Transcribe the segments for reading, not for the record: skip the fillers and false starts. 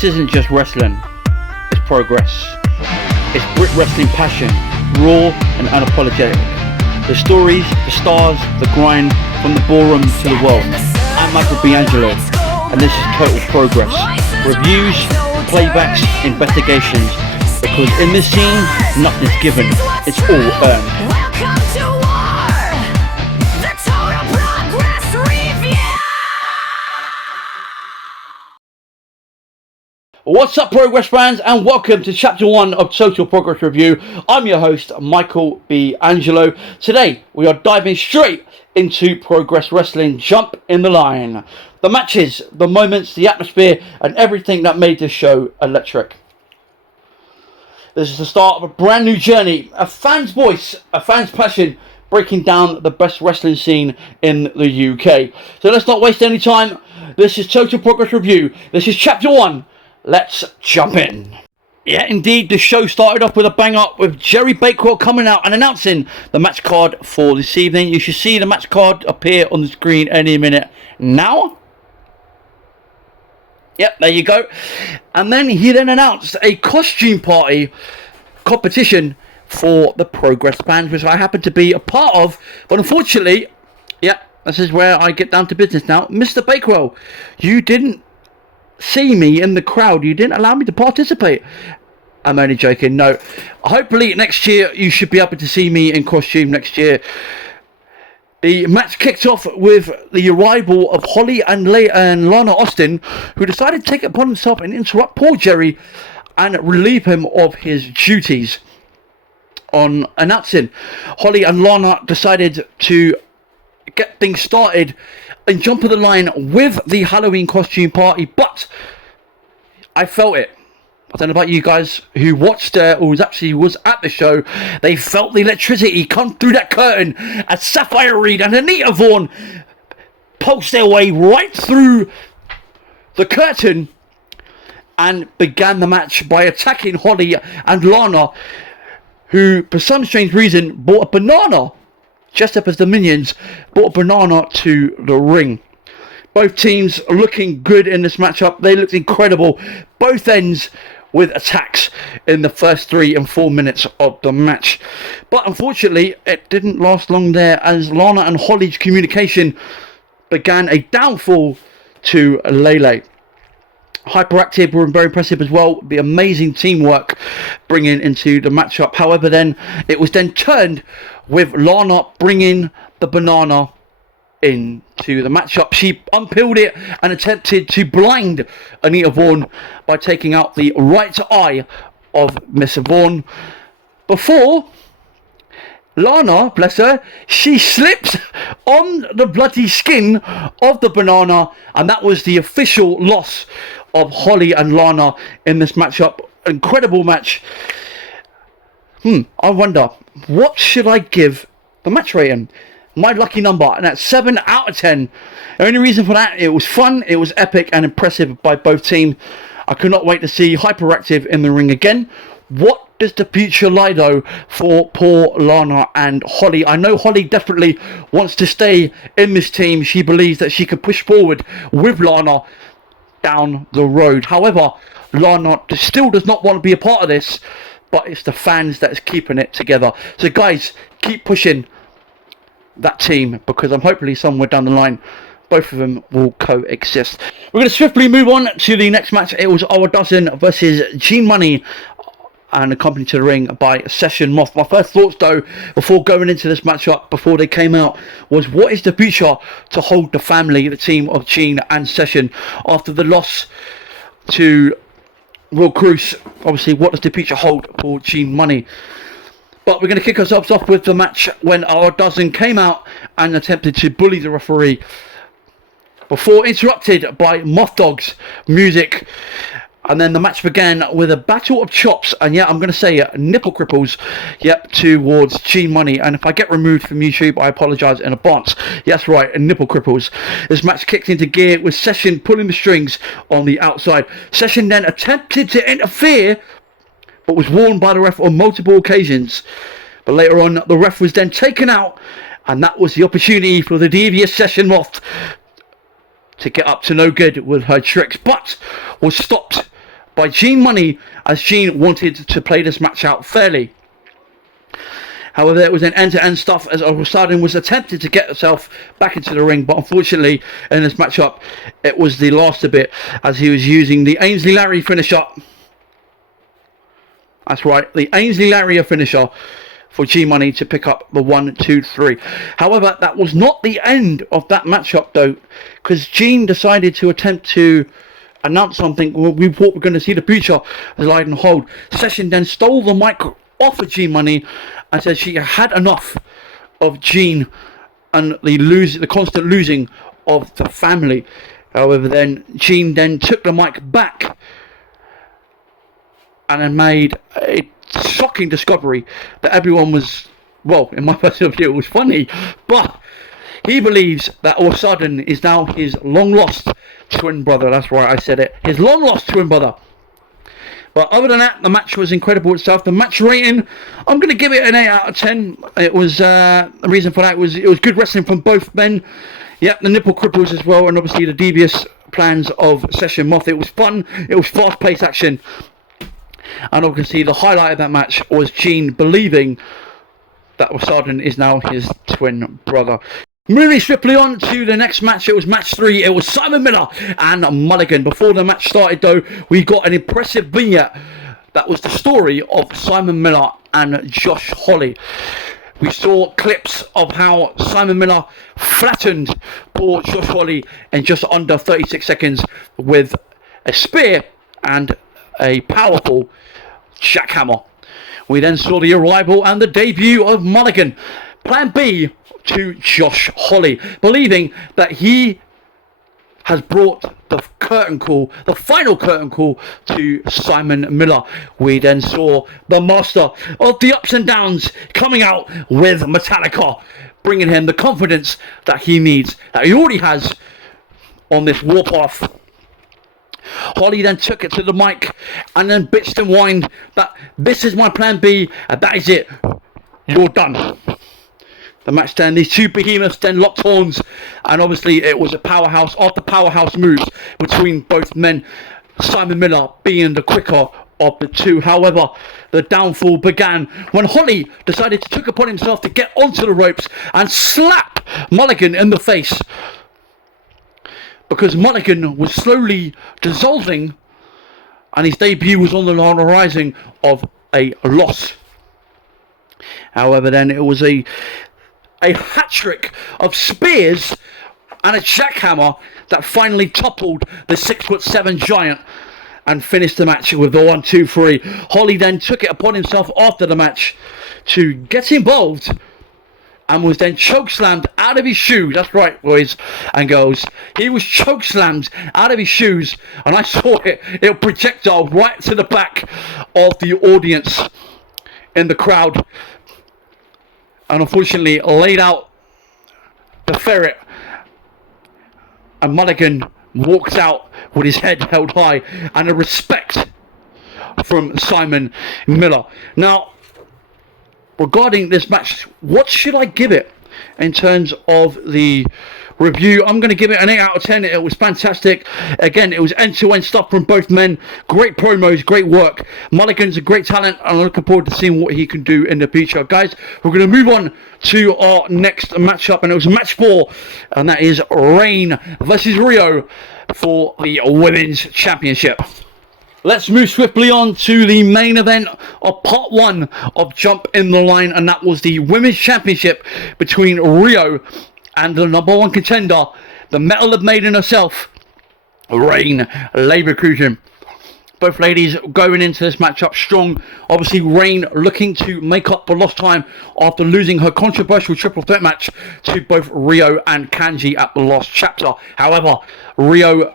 This isn't just wrestling, it's progress. It's Brit Wrestling passion, raw and unapologetic. The stories, the stars, the grind, from the ballroom to the world. I'm B Angelo, and this is Total Progress. Reviews, playbacks, investigations. Because in this scene, nothing's given, it's all earned. What's up, Progress fans, and welcome to Chapter 1 of Total Progress Review. I'm your host, Michael B Angelo. Today, we are diving straight into Progress Wrestling Jump in the Line. The matches, the moments, the atmosphere, and everything that made this show electric. This is the start of a brand new journey, a fan's voice, a fan's passion, breaking down the best wrestling scene in the UK. So let's not waste any time. This is Total Progress Review. This is Chapter 1. Let's jump in. Yeah, indeed, the show started off with a bang up with Jerry Bakewell coming out and announcing the match card for this evening. You should see the match card appear on the screen any minute now. Yep, there you go. And then he announced a costume party competition for the Progress fans, which I happen to be a part of. But unfortunately, yeah, this is where I get down to business now. Mr. Bakewell, you didn't see me in the crowd. You didn't allow me to participate. I'm only joking. No. Hopefully next year you should be able to see me in costume next year. The match kicked off with the arrival of Holly and Lana Austin, who decided to take it upon himself and interrupt poor Jerry and relieve him of his duties. On announcing, Holly and Lana decided to get things started and jump in the line with the Halloween costume party, but I felt it. I don't know about you guys who watched or was at the show. They felt the electricity come through that curtain as Sapphire Reed and Anita Vaughn pulsed their way right through the curtain and began the match by attacking Holly and Lana, who for some strange reason brought a banana, just up as the Minions brought a banana to the ring. Both teams are looking good in this matchup. They looked incredible. Both ends with attacks in the first 3 and 4 minutes of the match. But unfortunately, it didn't last long there as Lana and Holly's communication began a downfall to Lele. Hyperactive were very impressive as well. The amazing teamwork bringing into the matchup. However, then it was then turned with Lana bringing the banana into the matchup. She unpeeled it and attempted to blind Anita Vaughn by taking out the right eye of Miss Vaughn. Before Lana, bless her, she slipped on the bloody skin of the banana, and that was the official loss of Holly and Lana in this matchup. Incredible match. I wonder, what should I give the match rating? My lucky number, and that's 7 out of 10. The only reason for that, it was fun, it was epic and impressive by both teams. I could not wait to see Hyperactive in the ring again. What does the future lie though for poor Lana and Holly? I know Holly definitely wants to stay in this team. She believes that she can push forward with Lana down the road. However, Lana still does not want to be a part of this, but it's the fans that is keeping it together. So guys, keep pushing that team, because I'm hopefully somewhere down the line both of them will coexist. We're going to swiftly move on to the next match. It was Our Dozen versus Gene Money, and accompanied to the ring by Session Moth. My first thoughts though, before going into this matchup, before they came out, was what is the future to hold the family, the team of Gene and Session, after the loss to Will Cruz? Obviously, what does the future hold for Gene Money? But we're going to kick ourselves off with the match when Our Dozen came out and attempted to bully the referee, before interrupted by Moth Dog's music. And then the match began with a battle of chops, and yeah, I'm going to say nipple cripples, yep, towards Gene Money. And if I get removed from YouTube, I apologise in advance. Yes, right, nipple cripples. This match kicked into gear with Session pulling the strings on the outside. Session then attempted to interfere, but was warned by the ref on multiple occasions. But later on, the ref was then taken out, and that was the opportunity for the devious Session Moth to get up to no good with her tricks, but was stopped by Gene Money, as Gene wanted to play this match out fairly. However, it was an end-to-end stuff as Osadin was attempting to get herself back into the ring, but unfortunately in this matchup it was the last of it, as he was using the Ainsley Larry finisher. That's right, the Ainsley Larry finisher for G Money to pick up the 1, 2, 3. However, that was not the end of that matchup though, because Gene decided to attempt to announce something. We thought we were going to see the future as Leiden Hold. Session then stole the mic off of G Money and said she had enough of Gene and the constant losing of the family. However, then Gene then took the mic back and then made a shocking discovery that everyone was, well, in my personal view, it was funny, but he believes that Osadin is now his long lost twin brother. That's right, I said it. His long lost twin brother. But other than that, the match was incredible itself. The match rating, I'm going to give it an 8 out of 10. It was, the reason for that was it was good wrestling from both men. Yep, the nipple cripples as well, and obviously the devious plans of Session Moth. It was fun. It was fast-paced action. And obviously the highlight of that match was Gene believing that Osadin is now his twin brother. Moving swiftly on to the next match, it was match 3. It was Simon Miller and Mulligan. Before the match started though, we got an impressive vignette that was the story of Simon Miller and Josh Holly. We saw clips of how Simon Miller flattened poor Josh Holly in just under 36 seconds with a spear and a powerful jackhammer. We then saw the arrival and the debut of Mulligan. Plan B to Josh Holly, believing that he has brought the curtain call, the final curtain call, to Simon Miller. We then saw the master of the ups and downs coming out with Metallica, bringing him the confidence that he needs, that he already has on this warpath. Holly then took it to the mic and then bitched and whined that this is my plan B and that is it, you're done. The match then, these two behemoths then locked horns, and obviously it was a powerhouse after powerhouse moves between both men, Simon Miller being the quicker of the two. However, the downfall began when Holly decided to take upon himself to get onto the ropes and slap Mulligan in the face, because Mulligan was slowly dissolving and his debut was on the horizon of a loss. However, then it was a hat-trick of spears and a jackhammer that finally toppled the 6'7" giant and finished the match with the 1, 2, 3. Holly then took it upon himself after the match to get involved and was then chokeslammed out of his shoes. That's right, boys and girls. He was chokeslammed out of his shoes, and I saw it projectile right to the back of the audience in the crowd, and unfortunately laid out the ferret, and Mulligan walked out with his head held high and a respect from Simon Miller. Now, regarding this match, what should I give it in terms of the review? I'm going to give it an 8 out of 10. It was fantastic. Again, it was end-to-end stuff from both men. Great promos, great work. Mulligan's a great talent, and I'm looking forward to seeing what he can do in the future. Guys, we're going to move on to our next matchup, and it was match 4, and that is Rain versus Rio for the Women's Championship. Let's move swiftly on to the main event of part 1 of Jump in the Line, and that was the Women's Championship between Rio and the number 1 contender, the Metal of Maiden herself, Rain Leverkusen. Both ladies going into this matchup strong. Obviously, Rain looking to make up for lost time after losing her controversial triple threat match to both Rio and Kanji at the last chapter. However, Rio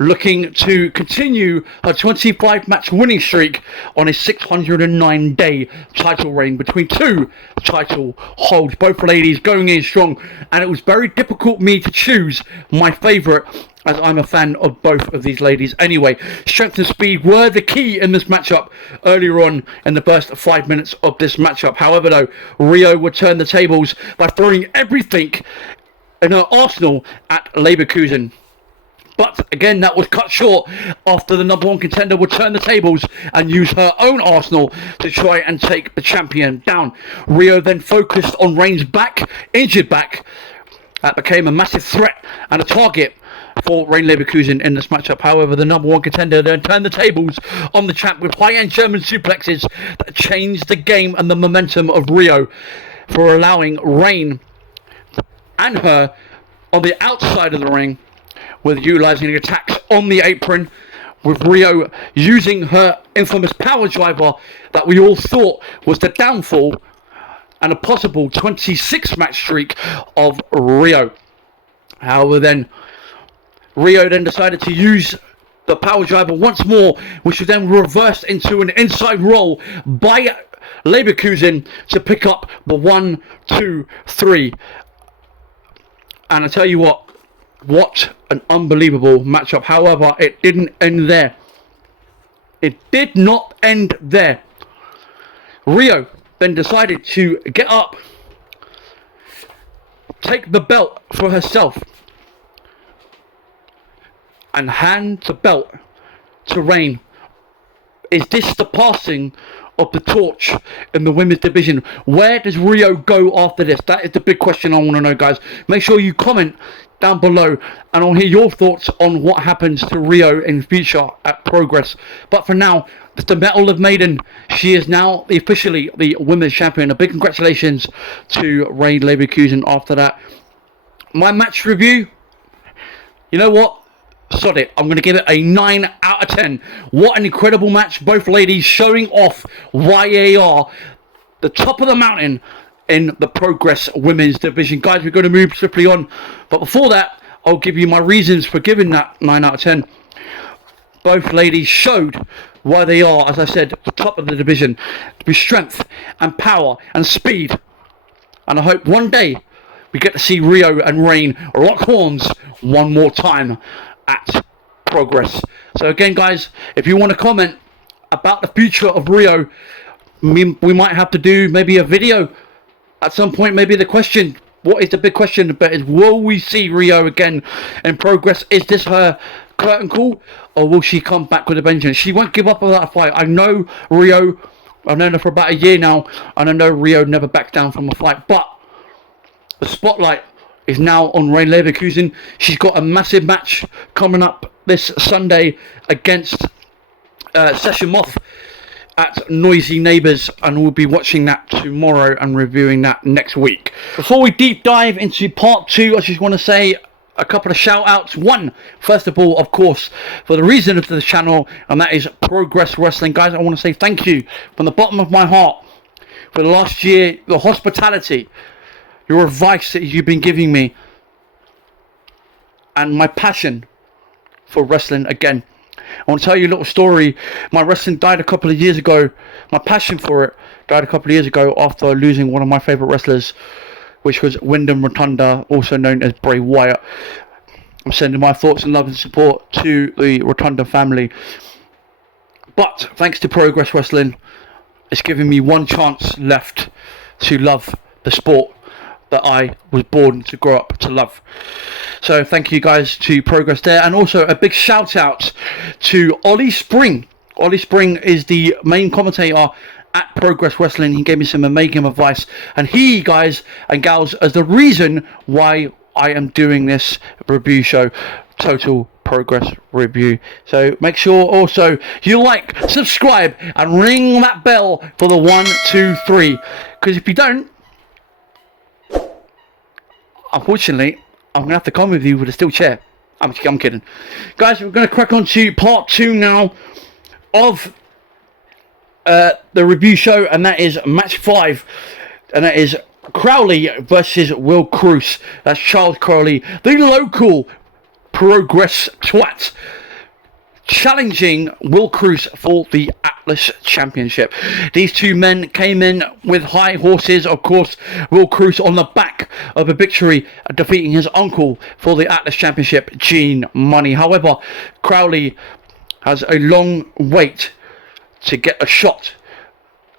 looking to continue her 25 match winning streak on a 609 day title reign between 2 title holds. Both ladies going in strong, and it was very difficult for me to choose my favourite, as I'm a fan of both of these ladies anyway. Strength and speed were the key in this matchup earlier on in the first 5 minutes of this matchup. However though, Rio would turn the tables by throwing everything in her arsenal at Leverkusen. But again, that was cut short after the number one contender would turn the tables and use her own arsenal to try and take the champion down. Rio then focused on Reigns' back, injured back. That became a massive threat and a target for Reign Leverkusen in this matchup. However, the number one contender then turned the tables on the champ with high-end German suplexes that changed the game and the momentum of Rio, for allowing Reign and her on the outside of the ring, with utilising attacks on the apron, with Rio using her infamous power driver that we all thought was the downfall and a possible 26 match streak of Rio. However, then Rio then decided to use the power driver once more, which was then reversed into an inside roll by Leverkusen to pick up the 1, 2, 3. And I tell you what an unbelievable matchup. However, it didn't end there. It did not end there. Rio then decided to get up, take the belt for herself, and hand the belt to Reign. Is this the passing of the torch in the women's division? Where does Rio go after this? That is the big question I want to know, guys. Make sure you comment down below and I'll hear your thoughts on what happens to Rio in future at Progress. But for now, it's the Medal of Maiden. She is now officially the women's champion. A big congratulations to Reign Leverkusen after that. My match review, you know what? Sod it. I'm going to give it a 9 out of 10. What an incredible match. Both ladies showing off why they are the top of the mountain in the Progress women's division. Guys, we're going to move swiftly on. But before that, I'll give you my reasons for giving that 9 out of 10. Both ladies showed why they are, as I said, the top of the division. With strength and power and speed. And I hope one day we get to see Rio and Reign lock horns one more time at Progress. So again, guys, if you want to comment about the future of Rio, we might have to do maybe a video at some point. Maybe the question, what is the big question, but is, will we see Rio again in Progress? Is this her curtain call, or will she come back with a vengeance? She won't give up on that fight. I know Rio, I've known her for about a year now, and I know Rio never backs down from a fight, but the spotlight is now on Reign Leverkusen. She's got a massive match coming up this Sunday against Session Moth at Noisy Neighbours, and we'll be watching that tomorrow and reviewing that next week. Before we deep dive into part 2, I just want to say a couple of shout outs. One, first of all, of course, for the reason of this channel, and that is Progress Wrestling. Guys, I want to say thank you from the bottom of my heart for the last year, the hospitality, your advice that you've been giving me, and my passion for wrestling again. I want to tell you a little story. My wrestling died a couple of years ago. My passion for it died a couple of years ago after losing one of my favourite wrestlers, which was Wyndham Rotunda, also known as Bray Wyatt. I'm sending my thoughts and love and support to the Rotunda family. But thanks to Progress Wrestling, it's given me one chance left to love the sport that I was born to grow up to love. So thank you guys to Progress there, and also a big shout out to Ollie Spring. Ollie Spring is the main commentator at Progress Wrestling. He gave me some amazing advice, and he, guys and gals, is the reason why I am doing this review show, Total Progress Review. So make sure also you like, subscribe, and ring that bell for the 1, 2, 3, because if you don't, unfortunately, I'm going to have to come with you with a steel chair. I'm kidding. Guys, we're going to crack on to part 2 now of the review show, and that is match 5. And that is Crowley versus Will Cruz. That's Charles Crowley, the local Progress twat, challenging Will Cruz for the Atlas Championship. These two men came in with high horses. Of course, Will Cruz on the back of a victory, defeating his uncle for the Atlas Championship, Gene Money. However, Crowley has a long wait to get a shot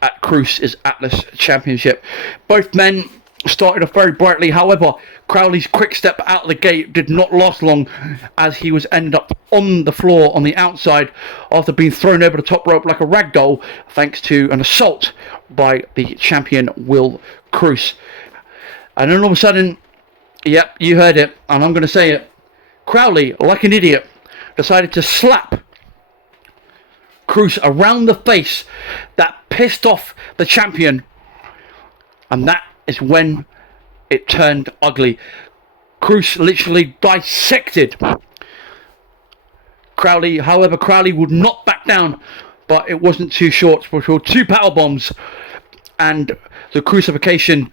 at Cruz's Atlas Championship. Both men started off very brightly. However, Crowley's quick step out of the gate did not last long, as he was ended up on the floor on the outside after being thrown over the top rope like a rag doll, thanks to an assault by the champion Will Cruz. And then all of a sudden, yep, you heard it, and I'm going to say it, Crowley, like an idiot, decided to slap Cruz around the face. That pissed off the champion, and that is when it turned ugly. Cruz literally dissected Crowley. However, Crowley would not back down, but it wasn't too short before 2 power bombs and the crucifixion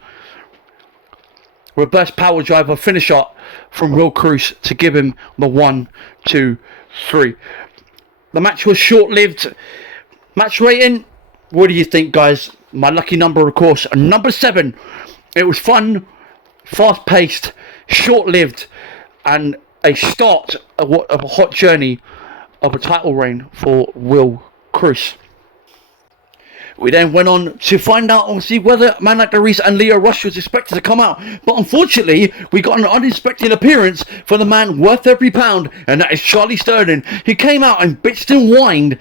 reverse power driver finisher from Will Cruz to give him the 1, 2, 3. The match was short-lived. Match rating, what do you think, guys? My lucky number, of course, number 7. It was fun, fast-paced, short-lived, and a start of a hot journey of a title reign for Will Cruz. We then went on to find out, obviously, whether man like BritWres and Lio Rush was expected to come out. But unfortunately, we got an unexpected appearance for the man worth every pound, and that is Charlie Sterling. He came out and bitched and whined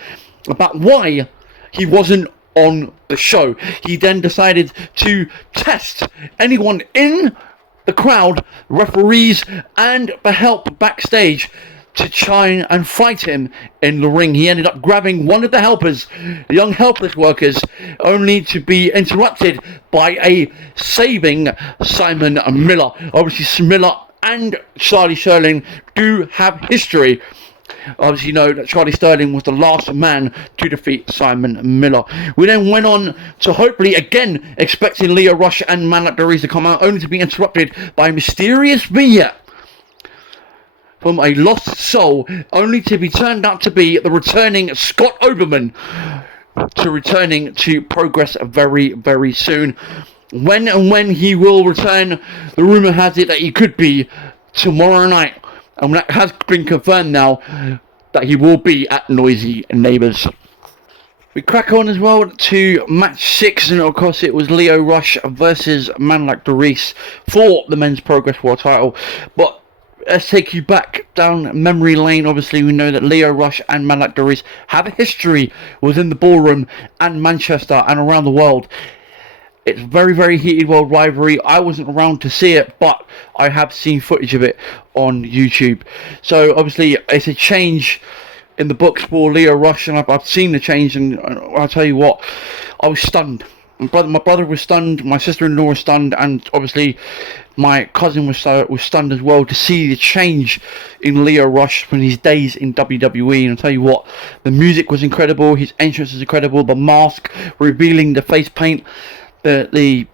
about why he wasn't on the show. He then decided to test anyone in the crowd, referees, and the help backstage to try and fight him in the ring. He ended up grabbing one of the helpers, the young helpless workers, only to be interrupted by a saving Simon Miller. Obviously, Miller and Charlie Sterling do have history. Obviously, you know that Charlie Sterling was the last man to defeat Simon Miller. We then went on to hopefully, again, expecting Lio Rush and man like BritWres to come out, only to be interrupted by a mysterious vignette from a lost soul, only to be turned out to be the returning Scott Oberman, to returning to Progress very, very soon. When he will return, the rumour has it that he could be tomorrow night, and that has been confirmed now that he will be at Noisy Neighbours. We crack on as well to match 6, and of course it was Lio Rush versus man like BritWres for the men's Progress World title. But let's take you back down memory lane. Obviously, we know that Lio Rush and man like BritWres have a history within the ballroom and Manchester and around the world. It's very, very heated world rivalry. I wasn't around to see it, but I have seen footage of it on YouTube. So obviously, it's a change in the books for Lio Rush, and I've seen the change, and I'll tell you what, I was stunned. My brother was stunned, my sister-in-law was stunned, and obviously my cousin was stunned as well to see the change in Lio Rush from his days in WWE. And I'll tell you what, the music was incredible, his entrance was incredible, the mask revealing the face paint, the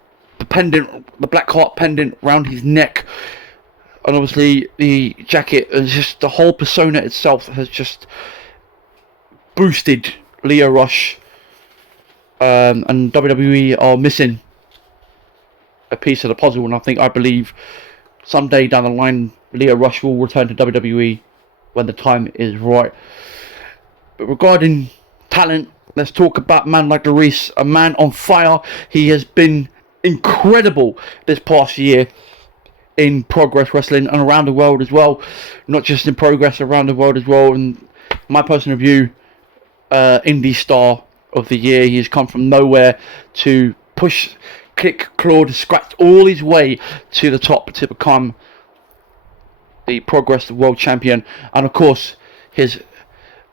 pendant, the black heart pendant around his neck, and obviously the jacket, and just the whole persona itself has just boosted Lio Rush. And WWE are missing a piece of the puzzle, and I believe someday down the line Lio Rush will return to WWE when the time is right. But regarding talent, let's talk about man like BritWres, a man on fire. He has been incredible this past year in Progress Wrestling and around the world as well. Not just in Progress, around the world as well. And my personal view, indie star of the year. He has come from nowhere to push, kick, claw, scratch all his way to the top to become the Progress World Champion. And of course, his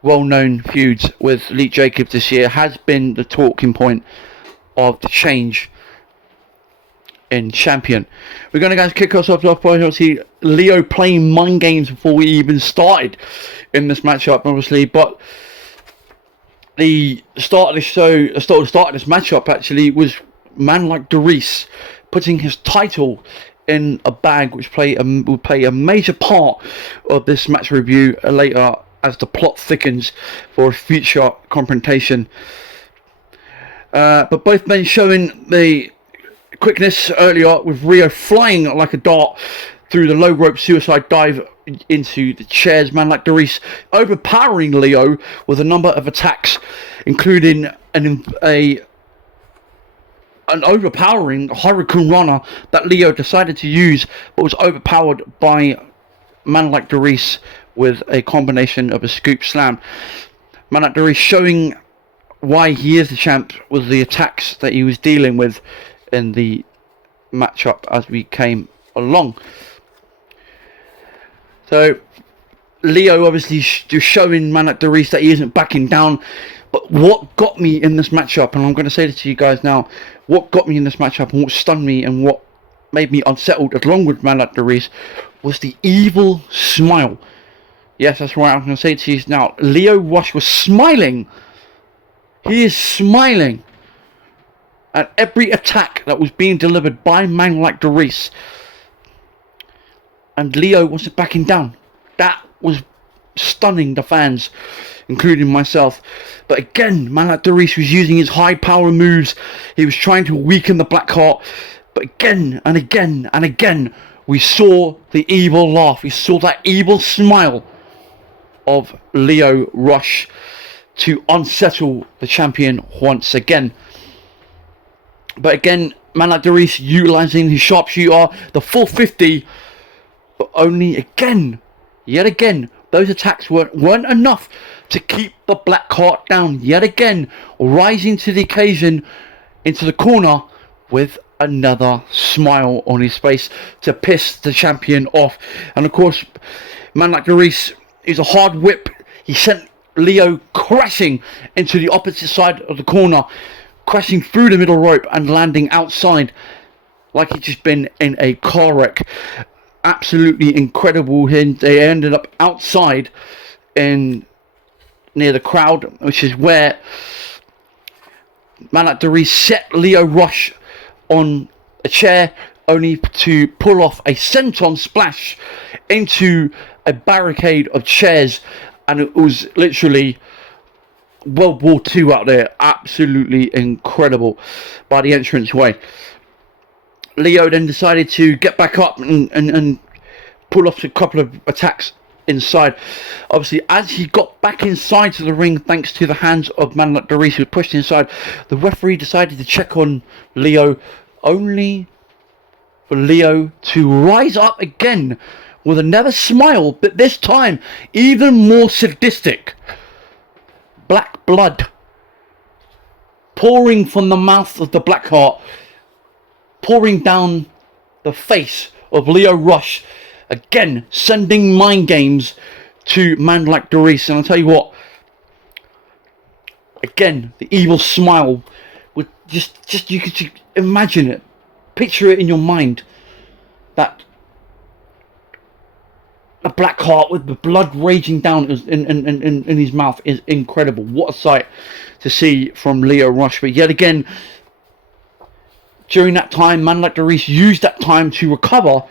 well-known feuds with Lee Jacobs this year has been the talking point of the change in champion. We're going to guys kick us off by obviously Lio playing mind games before we even started in this matchup, obviously, but the start of this show, the start of this matchup actually was man like BritWres putting his title in a bag, which will play a major part of this match review later as the plot thickens for a future confrontation. But both men showing the quickness earlier, with Rio flying like a dart through the low rope suicide dive into the chairs. Man like BritWres overpowering Lio with a number of attacks, including a an overpowering Hurricane Runner that Leo decided to use, but was overpowered by man like Darius with a combination of a scoop slam. Man like Darius showing why he is the champ with the attacks that he was dealing with in the matchup as we came along. So Leo obviously just showing man like Darius that he isn't backing down. But what got me in this matchup, and I'm going to say this to you guys now, what got me in this matchup and what stunned me and what made me unsettled along with man like Darius was the evil smile. Yes, that's right, I'm going to say it to you now. Leo Rush was smiling. He is smiling at every attack that was being delivered by man like Darius. And Leo wasn't backing down. That was stunning the fans, including myself. But again, man like Darius was using his high power moves. He was trying to weaken the Blackheart. But again and again and again, we saw the evil laugh. We saw that evil smile of Leo Rush to unsettle the champion once again. But again, man like Darius utilizing his sharpshooter, the 450, but only again, yet again, those attacks weren't enough to keep the Blackheart down. Yet again, rising to the occasion into the corner with another smile on his face to piss the champion off. And of course, man like Darius is a hard whip. He sent Leo crashing into the opposite side of the corner, crashing through the middle rope and landing outside like he'd just been in a car wreck. Absolutely incredible. They ended up outside in near the crowd, which is where man like Darius set Leo Rush on a chair, only to pull off a senton splash into a barricade of chairs, and it was literally World War II out there. Absolutely incredible by the entranceway. Leo then decided to get back up and pull off a couple of attacks inside. Obviously, as he got back inside to the ring, thanks to the hands of man like Darius, who was pushed inside, the referee decided to check on Leo, only for Leo to rise up again with another smile, but this time even more sadistic. Black blood pouring from the mouth of the Blackheart, pouring down the face of Leo Rush, again sending mind games to man like Darius. And I'll tell you what, again, the evil smile would just you could imagine it, picture it in your mind, that a Blackheart with the blood raging down in his mouth is incredible. What a sight to see from Leo Rush. But yet again, during that time, man like Darius used that time to recover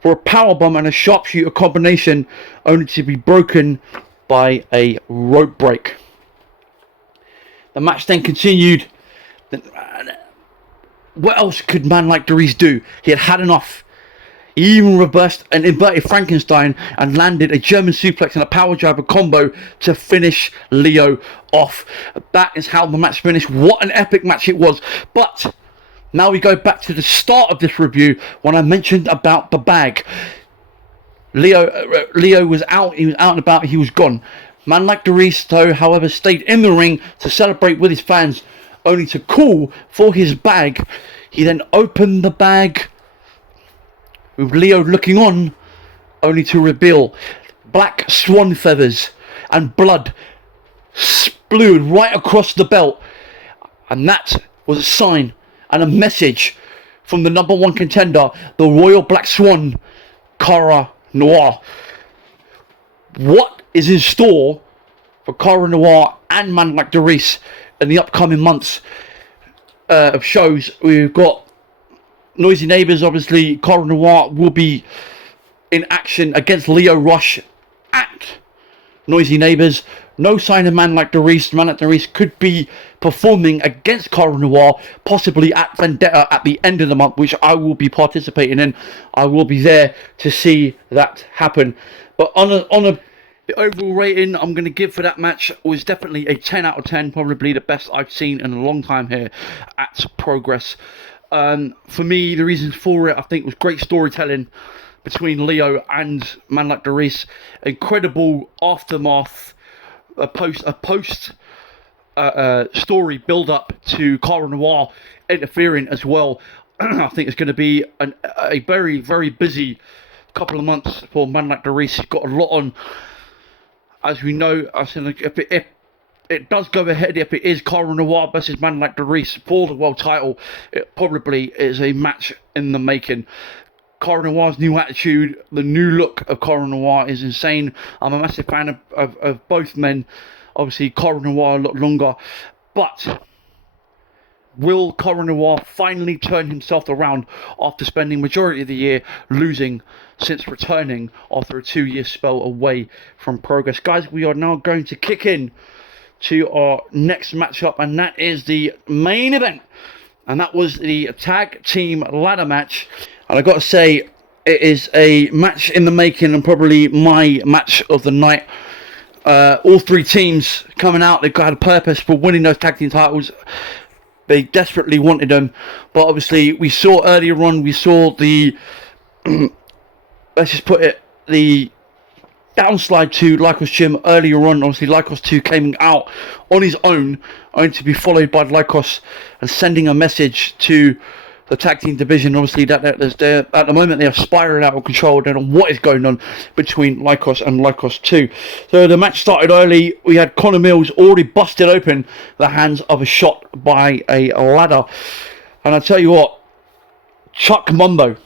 for a powerbomb and a sharpshooter combination, only to be broken by a rope break. The match then continued. What else could man like Darius do? He had had enough. He even reversed an inverted Frankenstein and landed a German suplex and a power driver combo to finish Leo off. That is how the match finished. What an epic match it was. But now we go back to the start of this review when I mentioned about the bag. Leo was out. He was out and about. He was gone. Man like Darius, though, however, stayed in the ring to celebrate with his fans, only to call for his bag. He then opened the bag, with Leo looking on, only to reveal black swan feathers and blood spewed right across the belt. And that was a sign and a message from the number one contender, the Royal Black Swan, Cara Noir. What is in store for Cara Noir and man like Darius in the upcoming months of shows? We've got Noisy Neighbours. Obviously, Cara Noir will be in action against Leo Rush at Noisy Neighbours. No sign of man like Darius. Man like Darius could be performing against Cara Noir, possibly at Vendetta at the end of the month, which I will be participating in. I will be there to see that happen. But on a The overall rating I'm going to give for that match was definitely a 10 out of 10, probably the best I've seen in a long time here at Progress. For me, the reasons for it, I think, was great storytelling between Leo and man like BritWres. Incredible aftermath, a post story build up to Cara Noir interfering as well. I think it's going to be a very, very busy couple of months for man like BritWres. He's got a lot on. As we know, I said, if it does go ahead, if it is Cara Noir versus man like BritWres for the world title, it probably is a match in the making. Cara Noir's new attitude, the new look of Cara Noir is insane. I'm a massive fan of both men. Obviously, Cara Noir a lot longer, but will Cara Noir finally turn himself around after spending majority of the year losing since returning after a 2-year spell away from Progress? Guys, we are now going to kick in to our next matchup, and that is the main event, and that was the tag team ladder match. And I got to say, it is a match in the making and probably my match of the night. All three teams coming out, they've got a purpose for winning those tag team titles. They desperately wanted them, but obviously we saw earlier on, we saw the let's just put it, the downslide to Lycos Jim earlier on. Obviously Lycos 2 came out on his own, only to be followed by Lycos and sending a message to the tag team division. Obviously that at the moment they are spiraling out of control. I don't know what is going on between Lycos and Lycos 2. So the match started early. We had Connor Mills already busted open the hands of a shot by a ladder. And I tell you what, Chuck Mumbo,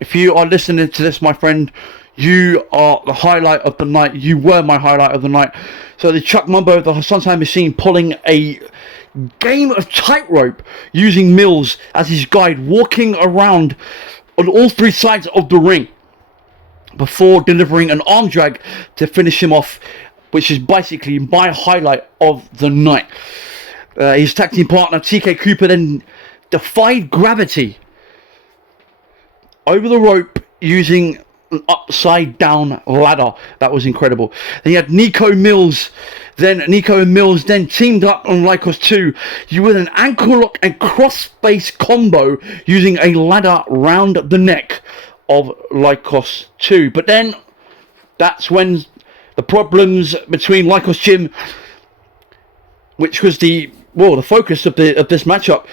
if you are listening to this, my friend, you are the highlight of the night. You were my highlight of the night. So the Chuck Mumbo of the Sunshine Machine pulling a game of tightrope using Mills as his guide, walking around on all three sides of the ring before delivering an arm drag to finish him off, which is basically my highlight of the night. His tag team partner TK Cooper then defied gravity over the rope using an upside down ladder. That was incredible. Then you had Nico and Mills then teamed up on Lycos 2 with an ankle lock and cross face combo using a ladder round the neck of Lycos 2. But then that's when the problems between Lycos Jim, which was the focus of this matchup,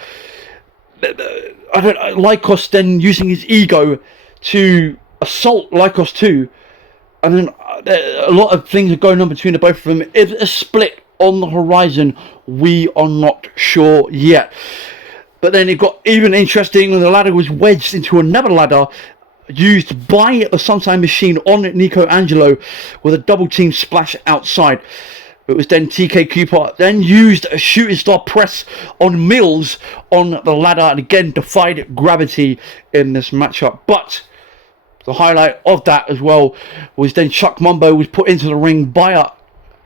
Lycos then using his ego to assault Lycos 2, and then a lot of things are going on between the both of them. If a split on the horizon, we are not sure yet. But then it got even interesting when the ladder was wedged into another ladder used by the Sunshine Machine on Nico Angelo with a double team splash outside. It was then TK Cooper then used a shooting star press on Mills on the ladder and again defied gravity in this matchup. But the highlight of that as well was then Chuck Mumbo was put into the ring by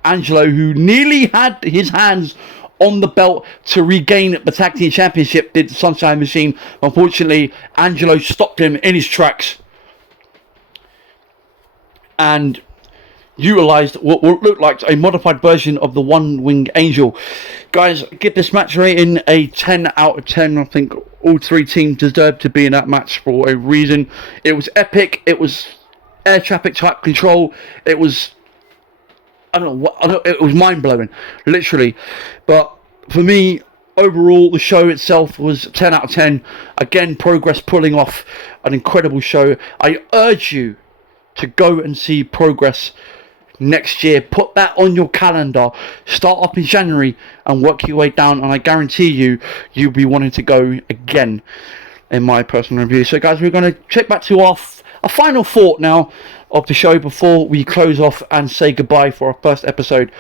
Angelo, who nearly had his hands on the belt to regain the tag team championship, did the Sunshine Machine. Unfortunately, Angelo stopped him in his tracks and utilized what looked like a modified version of the one-winged angel. Guys, give this match rating a 10 out of 10. I think all three teams deserved to be in that match for a reason. It was epic. It was air traffic type control. It was, it was mind-blowing, literally. But for me, overall, the show itself was 10 out of 10. Again, Progress pulling off an incredible show. I urge you to go and see Progress next year. Put that on your calendar. Start up in January and work your way down, and I guarantee you'll be wanting to go again, in my personal review. So guys, we're going to check back to our final thought now of the show before we close off and say goodbye for our first episode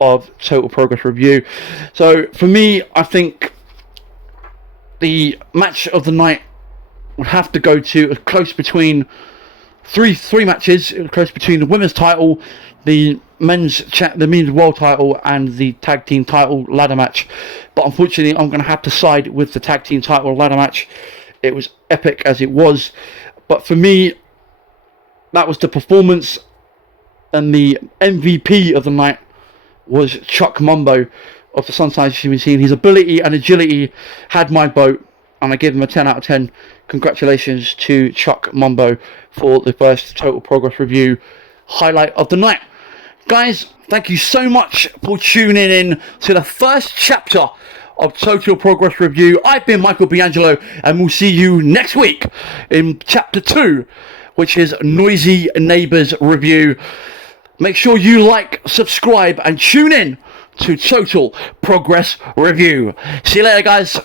of Total Progress Review. So for me, I think the match of the night would have to go to a close between three matches. It was close between the women's title, the men's world title, and the tag team title ladder match. But unfortunately, I'm going to have to side with the tag team title ladder match. It was epic as it was, but for me, that was the performance And the MVP of the night was Chuck Mumbo of the Sunside team. His ability and agility had my vote, and I give him a 10 out of 10. Congratulations to Chuck Mumbo for the first Total Progress Review highlight of the night. Guys, thank you so much for tuning in to the first chapter of Total Progress Review. I've been Michael B Angelo, and we'll see you next week in chapter 2, which is Noisy Neighbours Review. Make sure you like, subscribe, and tune in to Total Progress Review. See you later, guys.